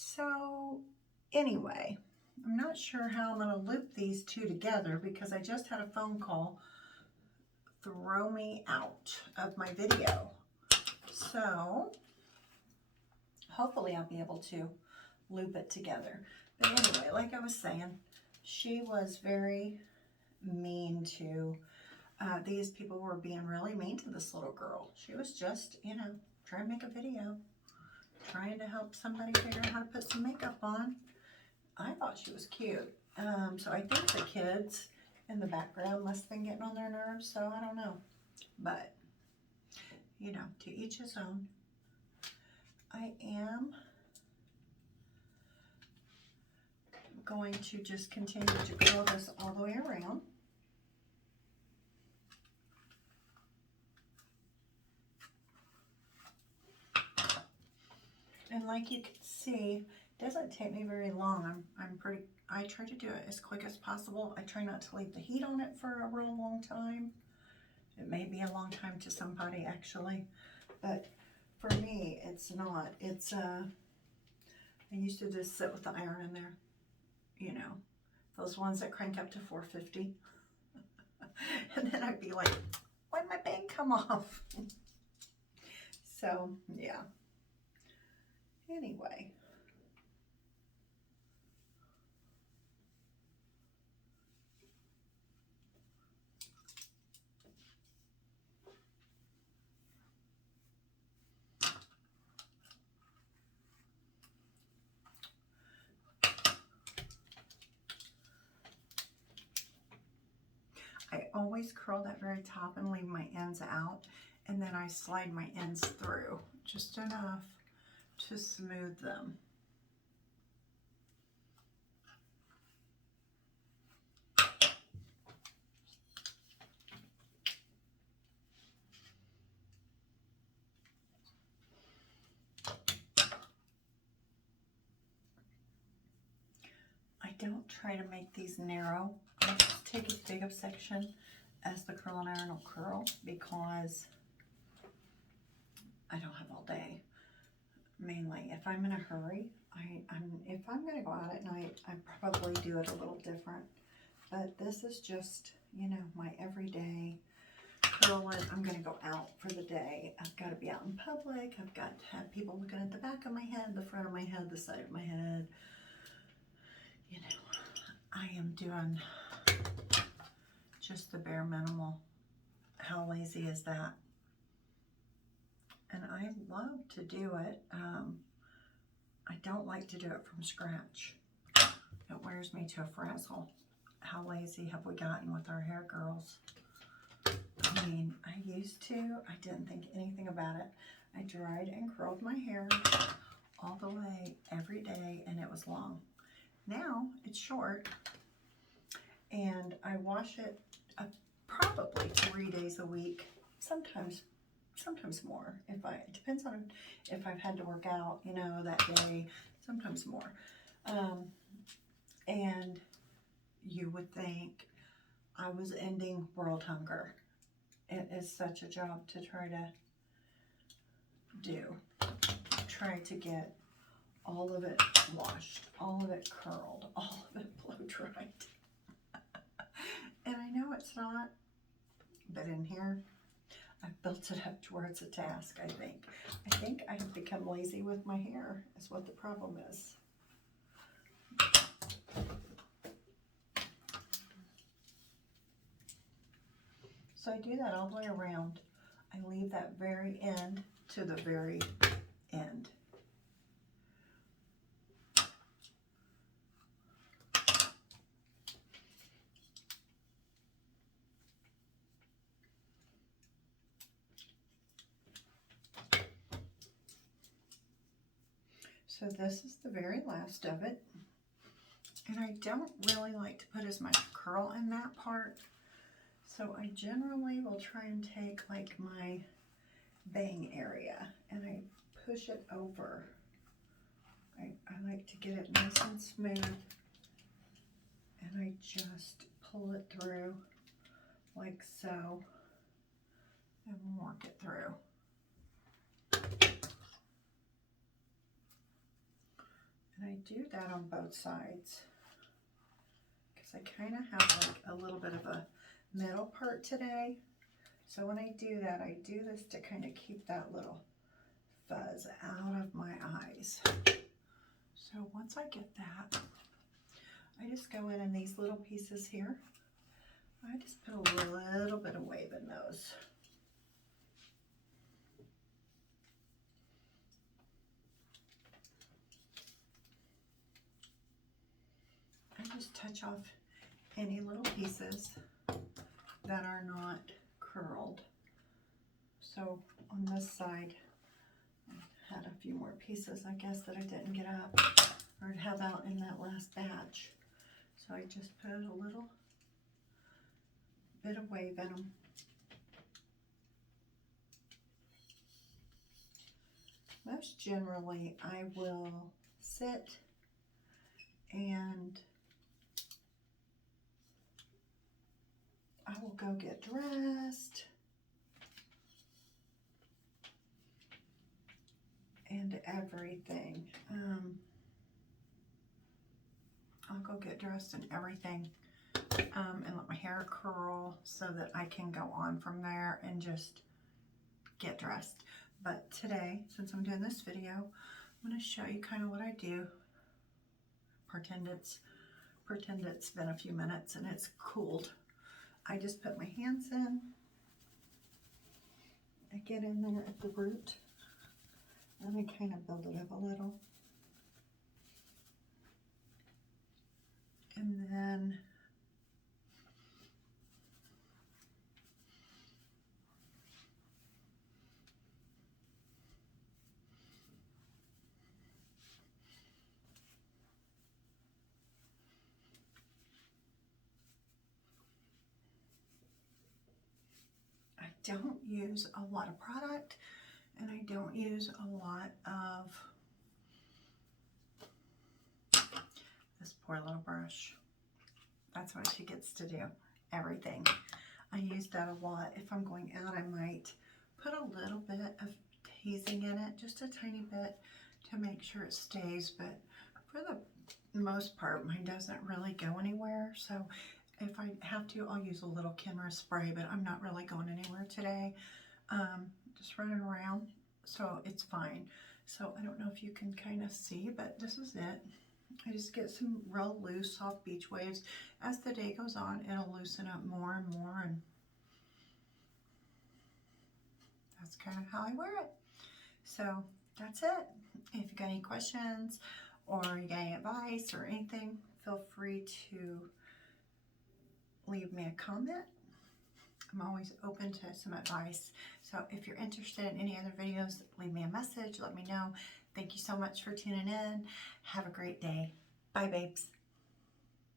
So anyway, I'm not sure how I'm going to loop these two together because I just had a phone call throw me out of my video. So hopefully I'll be able to loop it together. But anyway, like I was saying, she was very mean to, these people were being really mean to this little girl. She was just, trying to make a video, trying to help somebody figure out how to put some makeup on. I thought she was cute. So I think the kids in the background must have been getting on their nerves, so I don't know. But, to each his own. I am going to just continue to curl this all the way around. And like you can see, it doesn't take me very long. I try to do it as quick as possible. I try not to leave the heat on it for a real long time. It may be a long time to somebody actually, but for me, it's not. It's, I used to just sit with the iron in there, those ones that crank up to 450. And then I'd be like, why'd my bag come off? So, yeah. Anyway. I always curl that very top and leave my ends out, and then I slide my ends through just enough to smooth them. I don't try to make these narrow. I just take as big of section as the curling iron will curl because I don't have all day. Mainly, if I'm in a hurry, if I'm going to go out at night, I probably do it a little different. But this is just, my everyday curl it. I'm going to go out for the day. I've got to be out in public. I've got to have people looking at the back of my head, the front of my head, the side of my head. I am doing just the bare minimal. How lazy is that? And I love to do it. I don't like to do it from scratch. It wears me to a frazzle. How lazy have we gotten with our hair, girls? I mean, I used to. I didn't think anything about it. I dried and curled my hair all the way every day, and it was long. Now it's short, and I wash it probably 3 days a week, sometimes more. It depends on if I've had to work out, that day, sometimes more. And you would think I was ending world hunger. It is such a job to try to do. Try to get all of it washed, all of it curled, all of it blow dried. And I know it's not, but in here, I've built it up to where it's a task, I think. I think I have become lazy with my hair, is what the problem is. So I do that all the way around. I leave that very end to the very end. So this is the very last of it. And I don't really like to put as much curl in that part. So I generally will try and take like my bang area and I push it over. I like to get it nice and smooth. And I just pull it through like so. And work it through. And I do that on both sides because I kind of have like a little bit of a middle part today. So when I do that, I do this to kind of keep that little fuzz out of my eyes. So once I get that, I just go in these little pieces here. I just put a little bit of wave in those. I just touch off any little pieces that are not curled. So on this side, I had a few more pieces, I guess, that I didn't get up or have out in that last batch. So I just put a little bit of wave in them. Most generally, I will sit and I will go get dressed and everything. I'll go get dressed and everything and let my hair curl so that I can go on from there and just get dressed. But today, since I'm doing this video, I'm going to show you kind of what I do. Pretend it's been a few minutes and it's cooled. I just put my hands in. I get in there at the root and I kind of build it up a little. And then I don't use a lot of product and I don't use a lot of this poor little brush. That's what she gets to do, everything. I use that a lot. If I'm going out, I might put a little bit of teasing in it, just a tiny bit to make sure it stays, but for the most part, mine doesn't really go anywhere. So if I have to, I'll use a little Kenra spray, but I'm not really going anywhere today. Just running around, so it's fine. So I don't know if you can kind of see, but this is it. I just get some real loose, soft beach waves. As the day goes on, it'll loosen up more and more, and that's kind of how I wear it. So that's it. If you got any questions or you got any advice or anything, feel free to leave me a comment. I'm always open to some advice. So if you're interested in any other videos, leave me a message, let me know. Thank you so much for tuning in. Have a great day. Bye, babes.